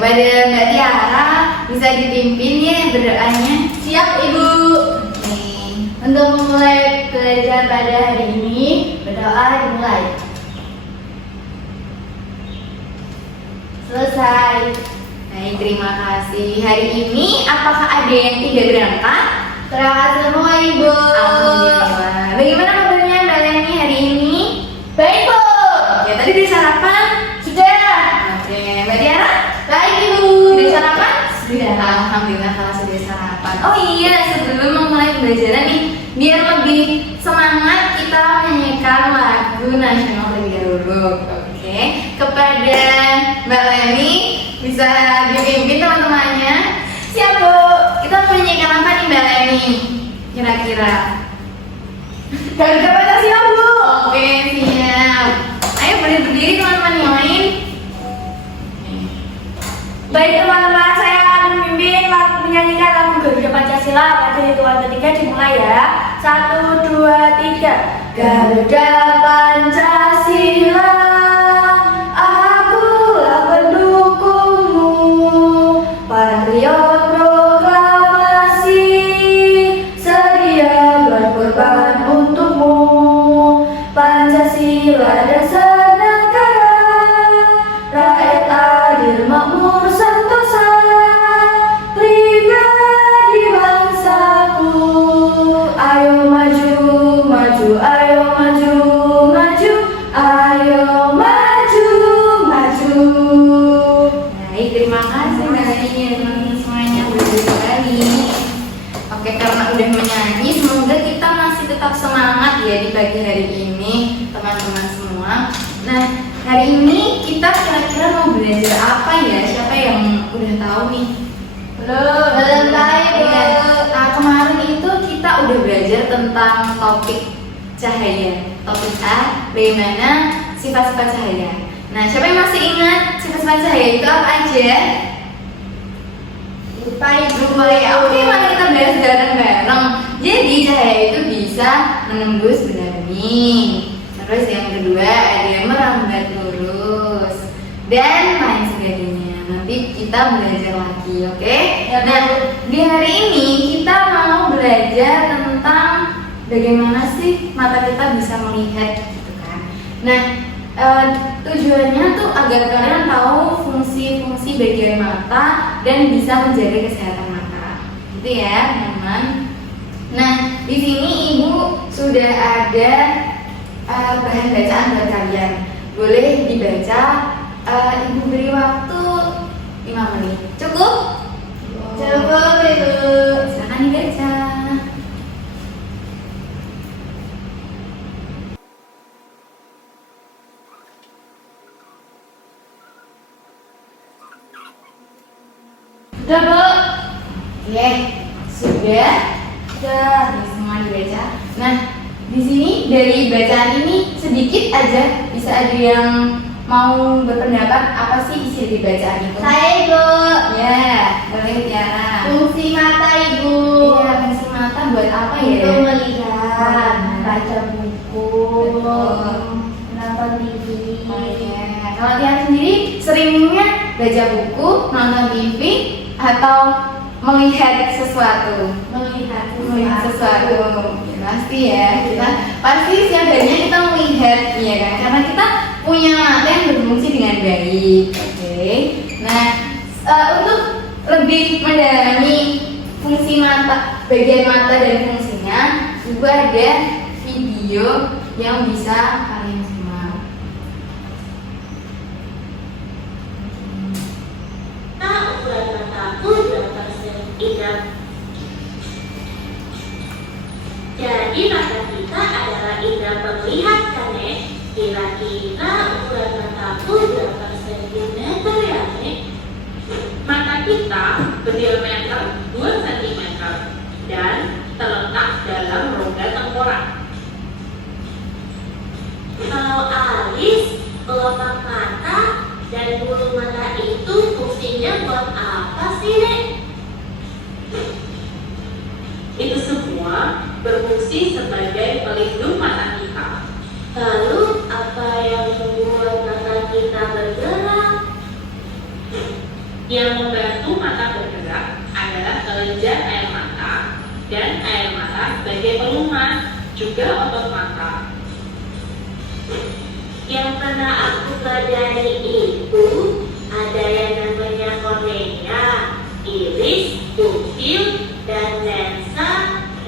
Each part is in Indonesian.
kepada Mbak Tiara bisa dipimpin ya berdoanya. Siap Ibu. Nih. Untuk memulai belajar pada hari ini, berdoa dimulai. Selesai. Baik, terima kasih. Hari ini apakah ada yang tidak berangkat? Berangkat semua Ibu. Alhamdulillah. Bagaimana kabarnya Mbak Leni hari ini? Baik Bu. Ya, tadi udah sarapan? Sudah. Oke, Mbak Tiara? Baik Ibu. Sudah sarapan? Sudah. Alhamdulillah kalau sudah sarapan. Oh iya, sebelum memulai pembelajaran nih, biar lebih semangat kita menyanyikan lagu nasional terlebih dahulu. Oke, kepada Mbak Leni bisa dipimpin teman-temannya. Siap Bu. Kita menyanyikan apa nih Mbak Leni? Kira-kira? Garuda Pancasila Bu. Oke, siap. Ayo boleh berdiri teman-teman yang lain. Baik teman-teman, saya akan memimpin menyanyikan lagu Garuda Pancasila. Pada hitungan ketiga dimulai ya. 1, 2, 3. Garuda Pancasila, akulah pendukungmu, patriot proklamasi, sedia berkorban untukmu. Pancasila dasar negara, rakyat adil makmur sentosa, pribadi bangsaku. Ayo maju, maju, ayo maju, maju, ayo maju, maju. Baik, terima kasih Mbak Leni dan teman-teman semuanya berdiri kembali. Oke, karena udah menyanyi, semoga kita masih tetap semangat ya di pagi hari ini, teman-teman semua. Nah, hari ini kita kira-kira mau belajar apa ya? Siapa yang udah tahu nih? Belum tahu, Bu. Iya. Nah, kemarin itu kita udah belajar tentang topik cahaya. Topik A, bagaimana sifat-sifat cahaya. Nah, siapa yang masih ingat sifat-sifat cahaya itu apa aja? Lupa Ibu. Oke, mari kita bahas bareng-bareng. Jadi cahaya itu bisa menembus benda bening. Terus yang kedua ada yang merambat lurus dan lain sebagainya. Nanti kita belajar lagi, oke? Ya, Bu. Nah, di hari ini kita mau belajar tentang bagaimana sih mata kita bisa melihat, gitu kan? Nah, tujuannya tuh agar kalian tahu fungsi-fungsi bagian mata dan bisa menjaga kesehatan mata, gitu ya, teman-teman. Nah, di sini Ibu sudah ada bahan bacaan buat kalian. Boleh dibaca. Ibu beri waktu 5 menit. Cukup? Cukup Ibu. Silakan dibaca. Sudah Bu. Oke, sudah. Sudah. Oke, semua dibaca. Nah, di sini dari bacaan ini sedikit aja bisa ada yang mau berpendapat apa sih isi dari bacaan itu? Saya Ibu. Ya, boleh Tiara. Fungsi mata Ibu. Iya, fungsi mata buat apa ya? Untuk melihat, baca buku, Betul. menonton TV. Oh, iya. Kalau Tiara sendiri seringnya baca buku, nonton TV, atau melihat sesuatu? Melihat sesuatu. Ya, pasti ya, kita pasti setiap harinya kita melihat, ya kan? Karena kita punya mata yang berfungsi dengan baik. Oke. Nah, untuk lebih mendalami fungsi mata, bagian mata dan fungsinya, juga ada video yang bisa kalian simak. Ukuran mataku 8 cm. Jadi mata kita adalah indera penglihat kan ya? Kira-kira ukuran mataku 8 cm ya nek? Mata kita berdiameter 2 cm dan terletak dalam rongga tengkorak. Kalau alis, kelopak mata, dan bulu mata itu fungsinya buat apa sih, Nek? Itu semua berfungsi sebagai pelindung mata kita. Lalu, apa yang membuat mata kita bergerak? Yang membantu mata bergerak adalah kelenjar air mata dan air mata sebagai pelumas, juga otot mata. Yang pernah aku pelajari itu ada yang namanya kornea, iris, pupil, dan lensa,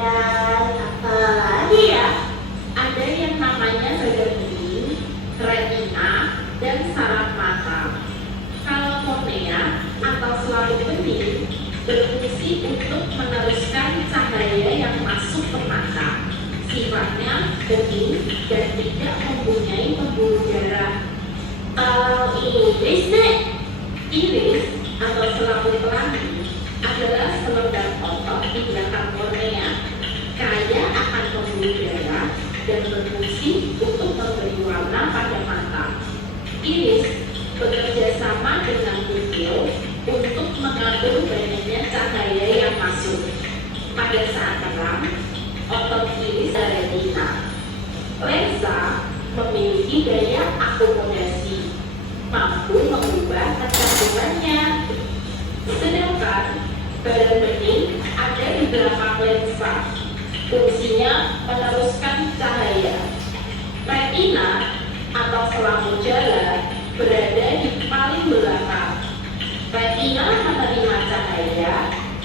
dan apa lagi ya? Ada yang namanya badan bening, retina, dan saraf mata. Kalau kornea atau selaput bening berfungsi untuk meneruskan cahaya yang masuk ke mata. Sifatnya bening dan tidak mempunyai pembuluh darah. Kalau iris deh, Iris atau selaput pelangi adalah selembar otot di belakang kornea, kaya akan pembuluh darah dan berfungsi untuk memberi warna pada mata. Iris bekerja sama dengan pupil untuk mengatur banyaknya cahaya yang masuk. Pada saat terang, otot iris retina. Lensa memiliki daya akomodasi, mampu mengubah kecantilannya. Sedangkan badan bening ada di belakang lensa, fungsinya meneruskan cahaya. Retina atau selaput jala berada di paling belakang. Retina menerima cahaya,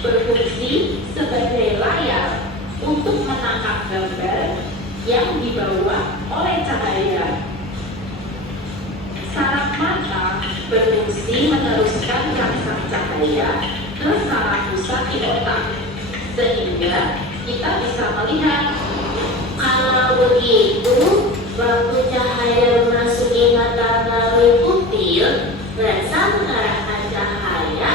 berfungsi sebagai layar untuk menangkap gambar yang dibawa oleh cahaya. Saraf mata berfungsi meneruskan rangsangan cahaya ke saraf pusat di otak, sehingga kita bisa melihat. kalau begitu, waktu cahaya memasuki mata melalui pupil, lensa mengarahkan cahaya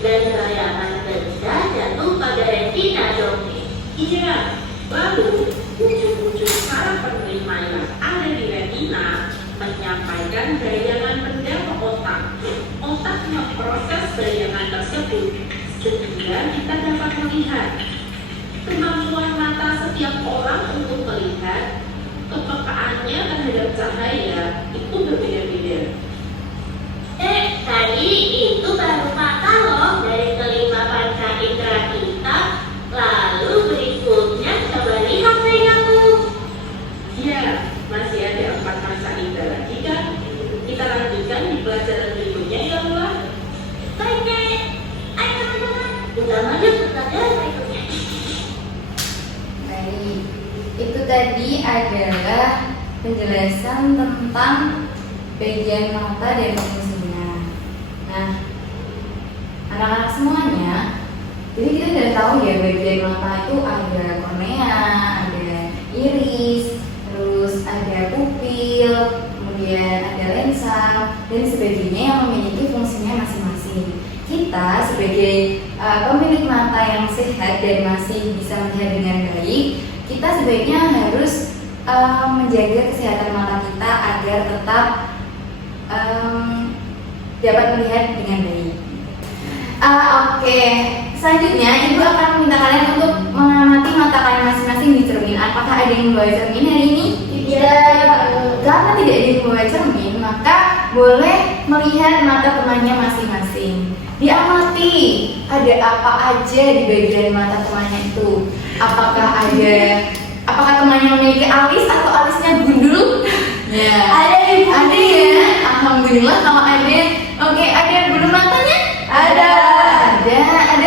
dan bayangan benda jatuh pada retina dong. Iya, lalu ujung-ujung saraf penerima yang ada di retina menyampaikan bayangan benda ke otak. Otak memproses bayangan tersebut sehingga kita dapat melihat. Kemampuan mata setiap orang untuk melihat, kepekaannya terhadap cahaya itu berbeda-beda. Tadi itu baru mata loh dari kelima panca indera kita. Lalu berikutnya coba lihat telingamu. Ya, masih ada 4 masa indera lagi kan? Kita lanjutkan di pelajaran berikutnya ya Allah. Baik, Nek. Ayo teman-teman, kita lanjut ke pelajaran berikutnya. Baik, itu tadi adalah penjelasan tentang bagian mata dan fungsinya. Nah, anak-anak semuanya, jadi kita udah tahu ya bagian mata itu ada kornea, ada iris, terus ada pupil, kemudian ada lensa dan sebagainya yang memiliki fungsinya masing-masing. Kita sebagai pemilik mata yang sehat dan masih bisa melihat dengan baik, kita sebaiknya harus menjaga kesehatan mata kita agar tetap dapat melihat dengan baik. Oke, selanjutnya Ibu akan meminta kalian untuk mengamati mata kalian masing-masing di cermin. Apakah ada yang membawa cermin hari ini? Tidak. Karena tidak ada yang membawa cermin, maka boleh melihat mata temannya masing-masing. Diamati ada apa aja di bagian mata temannya itu. Apakah temannya memiliki alis atau alisnya gundul? Ya. Ada ya. Alhamdulillah kalau ada. Oke, ada bulu matanya? Ada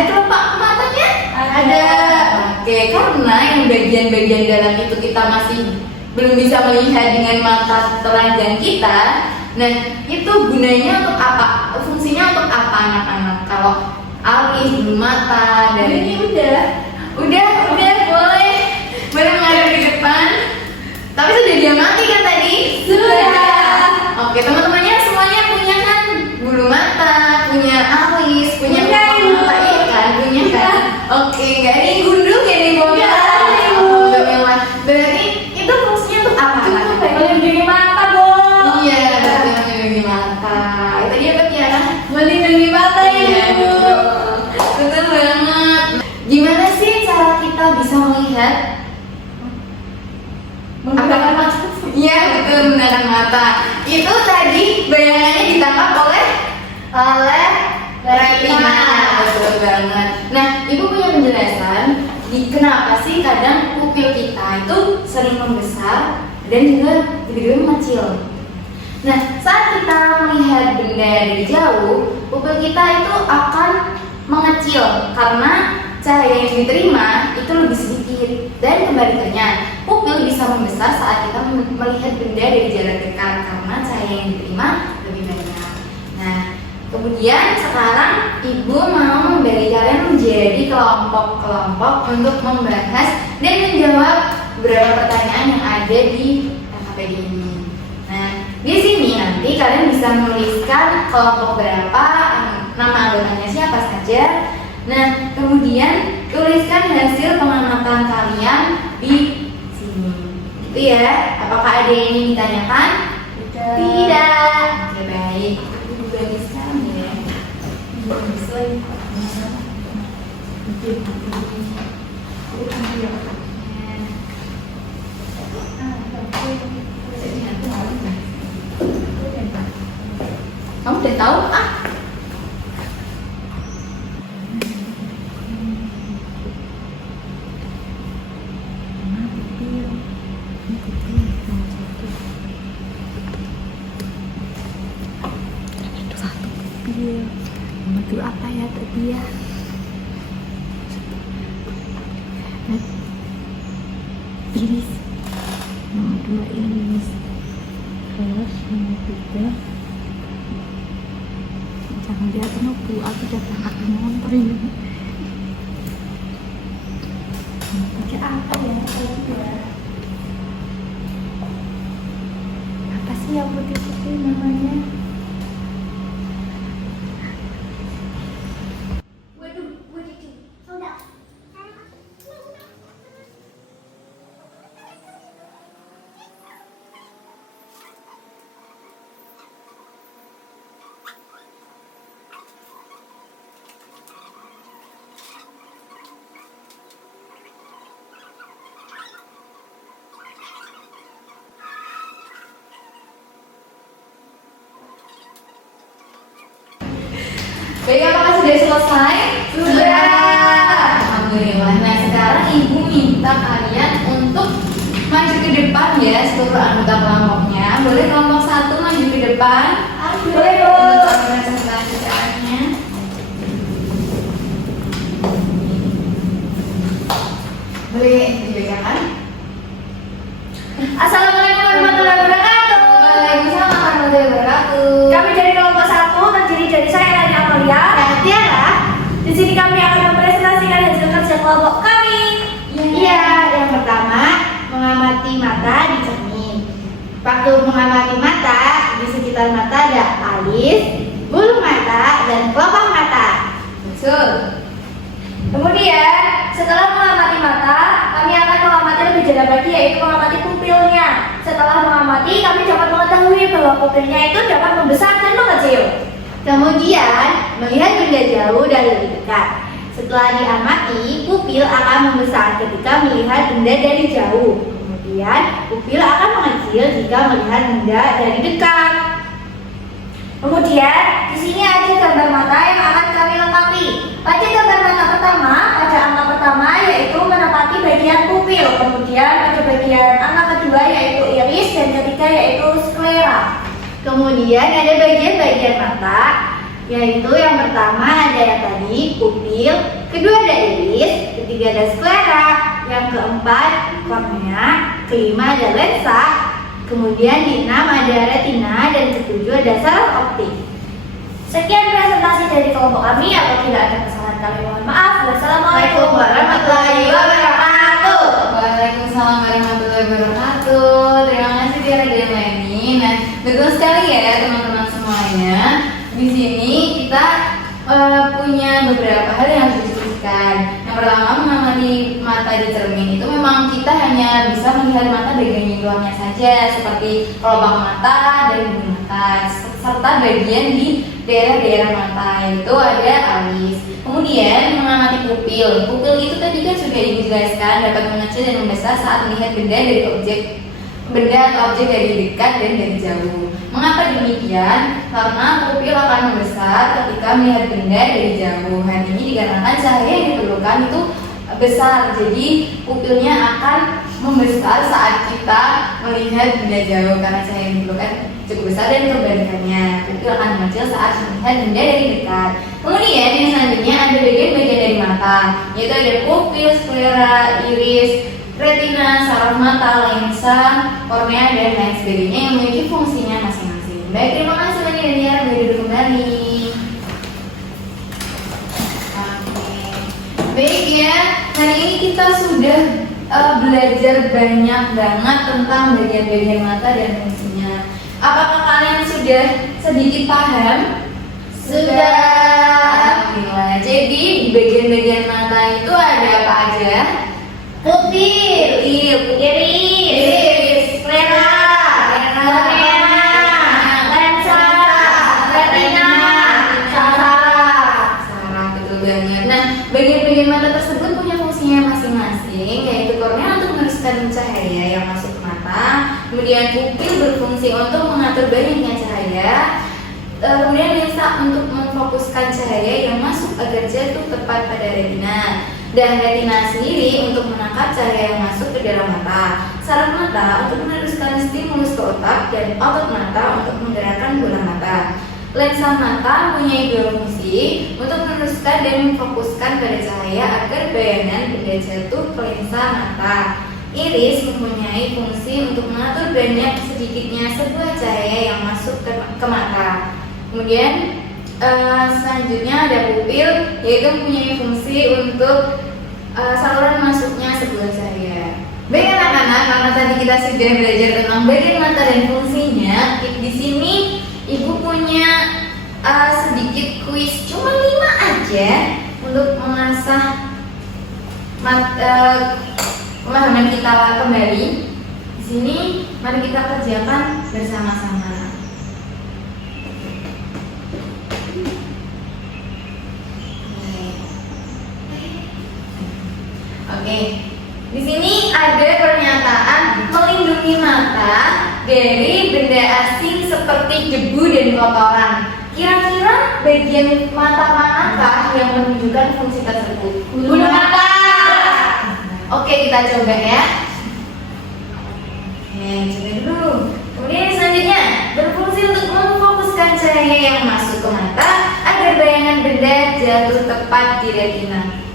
kelopak matanya? Ada. Oke, karena yang bagian-bagian dalam itu kita masih belum bisa melihat dengan mata telanjang kita. Nah, itu gunanya untuk apa? Fungsinya untuk apa anak-anak? Kalau alis, bulu mata, dan ini udah boleh menghadap di depan. Tapi sudah diamati kan tadi? Sudah. Oke, teman-temannya semuanya punya kan bulu mata, punya alis, punya kelopak mata, iya kan? Punya kan? Oke, nggak ada yang gundul, nggak ada yang bawa Alhamdulillah. Berarti itu fungsinya untuk apa? Melindungi mata, Bos. Iya, betul, melindungi mata. Itu dia apa Tiara? Melindungi mata ya, Iya, Bu. betul banget. Gimana sih cara kita bisa melihat? Menggunakan mata. Iya, betul, menggunakan mata. Itu tadi bayangannya ditangkap oleh retina. Betul banget. Nah, ibu punya penjelasan kenapa sih kadang pupil kita itu sering membesar dan juga tiba-tiba mengecil. Nah, saat kita melihat benda dari jauh, pupil kita itu akan mengecil karena cahaya yang diterima itu lebih sedikit, dan kebalikannya pupil bisa membesar saat kita melihat benda dari jarak dekat karena cahaya yang diterima lebih banyak. Nah, kemudian sekarang ibu mau memberi kalian menjadi kelompok-kelompok untuk membahas dan menjawab beberapa pertanyaan yang ada di LKPD ini. Nah, di sini nanti kalian bisa menuliskan kelompok berapa, nama anggotanya siapa saja. Nah, kemudian tuliskan hasil pengamatan kalian di sini. Gitu ya. Apakah ada yang ingin ditanyakan? Tidak. Oke, baik. Ibu bagi sekarang ya. Kamu udah tahu? Itu apa ya tadi ya? Iris. Dua iris. Terus yang ketiga. Jangan lihat aku udah pakai motor ini. Pakai apa ya tadi ya? Apa sih yang putih-putih namanya? Baik, apakah sudah selesai? Sudah. Alhamdulillah. Nah, sekarang ibu minta kalian untuk maju ke depan ya, seluruh anggota kelompoknya. Boleh kelompok 1 maju ke depan? Boleh, Bu. Untuk selanjutnya. Boleh dibacakan? Assalamualaikum warahmatullahi wabarakatuh. Waalaikumsalam warahmatullahi wabarakatuh. Kami dari kelompok 1 terdiri dari saya Rani Amalia dan Tiara. Di sini kami akan mempresentasikan hasil kerja kelompok kami. Iya, yang pertama mengamati mata di cermin. Waktu mengamati mata, di sekitar mata ada alis, bulu mata, dan kelopak mata. Betul. Kemudian setelah mengamati mata, kami akan mengamati lebih jauh lagi, yaitu mengamati pupilnya. Setelah mengamati, kami dapat mengetahui bahwa pupilnya itu dapat membesar dan mengecil. Kemudian melihat benda jauh dan lebih dekat. Setelah diamati, pupil akan membesar ketika melihat benda dari jauh. Kemudian pupil akan mengecil jika melihat benda dari dekat. Kemudian di sini ada gambar mata yang akan kami lengkapi. Pada gambar mata pertama, pada angka pertama yaitu menempati bagian pupil. Kemudian pada bagian angka kedua yaitu iris dan ketiga yaitu sklera. Kemudian ada bagian-bagian mata, yaitu yang pertama ada yang tadi pupil, kedua ada iris, ketiga ada sklera, yang keempat kornea, kelima ada lensa, kemudian di enam ada retina, dan ketujuh ada saraf optik. Sekian presentasi dari kelompok kami. Apabila ada kesalahan kami mohon maaf. Wassalamualaikum warahmatullahi wabarakatuh. Waalaikumsalam warahmatullahi wabarakatuh. Terima kasih Tiara dan Leni. Nah, betul sekali ya teman-teman semuanya. Di sini kita punya beberapa hal yang harus didiskusikan. Yang pertama, mengamati mata di cermin itu memang kita hanya bisa melihat mata bagian luarnya saja, seperti kelopak mata dan bulu mata, serta bagian di daerah-daerah mata, yaitu ada alis. Kemudian mengamati pupil. Pupil itu tadi kan sudah dijelaskan dapat mengecil dan membesar saat melihat benda atau objek dari dekat dan dari jauh. Mengapa demikian? Karena pupil akan membesar ketika melihat benda dari jauh. Hal ini dikarenakan cahaya yang diperlukan itu besar, jadi pupilnya akan membesar saat kita melihat benda jauh karena cahaya yang diperlukan cukup besar, dan kebalikannya pupil akan mengecil saat melihat benda dari dekat. Kemudian yang selanjutnya ada bagian-bagian dari mata, yaitu ada pupil, sklera, iris, retina, saraf mata, lensa, kornea, dan lain sebagainya yang memiliki fungsinya masing-masing. Baik, terima kasih Mani dan Daniar, duduk kembali. Baik ya, hari ini kita sudah belajar banyak banget tentang bagian-bagian mata dan fungsinya. Apakah kalian sudah sedikit paham? Sudah. Alhamdulillah. Jadi di bagian-bagian mata itu ada apa aja? Pupil, iris, sklera, kornea, lensa, retina, saraf. Betul banget. Nah, bagian-bagian mata tersebut punya fungsinya masing-masing, yaitu kornea untuk meneruskan cahaya yang masuk ke mata, kemudian pupil berfungsi untuk mengatur banyaknya cahaya, kemudian lensa untuk memfokuskan cahaya yang masuk agar jatuh tepat pada retina, dan retina sendiri untuk menangkap cahaya yang masuk ke dalam mata, saraf mata untuk meneruskan stimulus ke otak, dan otot mata untuk menggerakkan bola mata. Lensa mata mempunyai dua fungsi untuk meneruskan dan memfokuskan pada cahaya agar bayangan benda jatuh ke lensa mata. Iris mempunyai fungsi untuk mengatur banyak sedikitnya sebuah cahaya yang masuk ke mata. Kemudian selanjutnya ada pupil, yaitu mempunyai fungsi untuk saluran masuknya sebuah cahaya. Baik anak-anak, karena tadi kita sudah belajar tentang bagian mata dan fungsinya, di sini Ibu punya sedikit kuis, cuma 5 aja untuk mengasah pemahaman kita kembali. Di sini mari kita kerjakan bersama-sama. Oke. Di sini ada pernyataan melindungi mata dari benda asing seperti debu dan kotoran. Kira-kira bagian mata manakah yang menunjukkan fungsi tersebut? Bulu mata. Oke, kita coba ya. Oke, coba dulu. Kemudian selanjutnya berfungsi untuk memfokuskan cahaya yang masuk ke mata agar bayangan benda jatuh tepat di retina.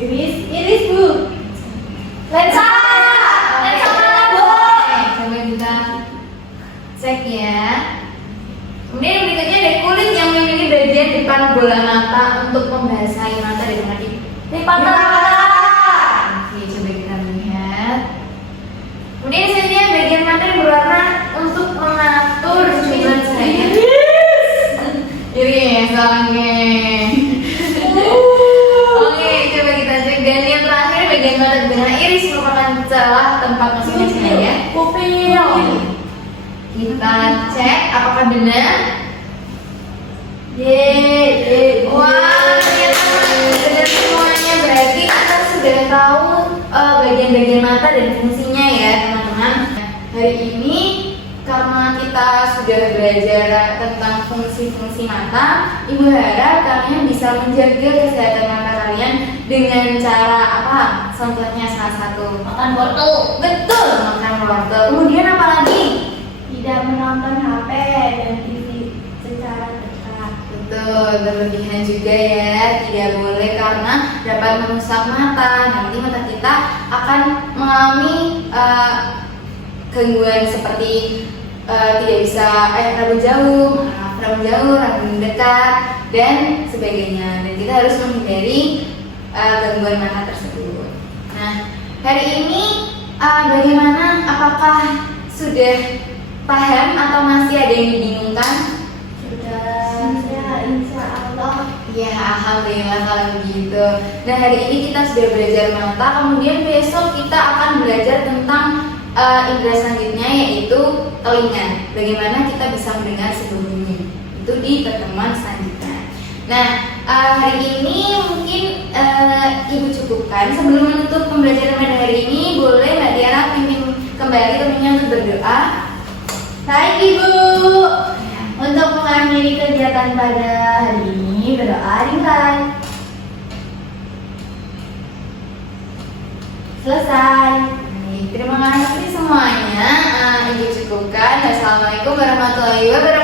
Iris Bu. Lensa mana Bu? Coba kita cek ya. Kemudian berikutnya ada kulit yang memiliki bagian depan bola mata untuk membasahi mata dari depan mata. Oke, coba kita lihat. Kemudian selanjutnya bagian mata yang berwarna untuk mengatur jumlah cahaya. Iris, oke, coba kita cek. Dan yang terakhir bagian mata di tengah iris merupakan celah tempat masuknya cahaya. Pupil. Kita cek apakah benar. Wah, ternyata benar semuanya. Berarti kita sudah tahu bagian-bagian mata dan fungsinya ya teman-teman. Hari ini karena kita sudah belajar tentang fungsi-fungsi mata, Ibu harap kalian bisa menjaga kesehatan mata kalian dengan cara apa? Contohnya salah satu makan wortel. Betul, makan wortel. Kemudian apa lagi? Tidak menonton HP dan TV secara dekat. Betul, berlebihan juga ya, tidak boleh karena dapat merusak mata. Nanti mata kita akan mengalami gangguan seperti tidak bisa rambut jauh, rambut dekat, dan sebagainya. Dan kita harus menghindari gangguan mata tersebut. Nah, hari ini bagaimana? Apakah sudah paham atau masih ada yang dibingungkan? Sudah, insya Allah. Ya, alhamdulillah kalau begitu. Nah, hari ini kita sudah belajar mata. Kemudian besok kita akan belajar tentang indera selanjutnya, yaitu telinga. Bagaimana kita bisa mendengar sebuah bunyi. Itu di pertemuan selanjutnya. Nah, hari ini mungkin Ibu cukupkan. Sebelum menutup pembelajaran pada hari ini, boleh Mbak Tiara pimpin kembali temennya untuk berdoa. Baik Ibu, untuk mengakhiri kegiatan pada hari ini berdoa dimulai. Selesai. Baik, terima kasih semuanya. Ibu cukupkan. Wassalamualaikum warahmatullahi wabarakatuh.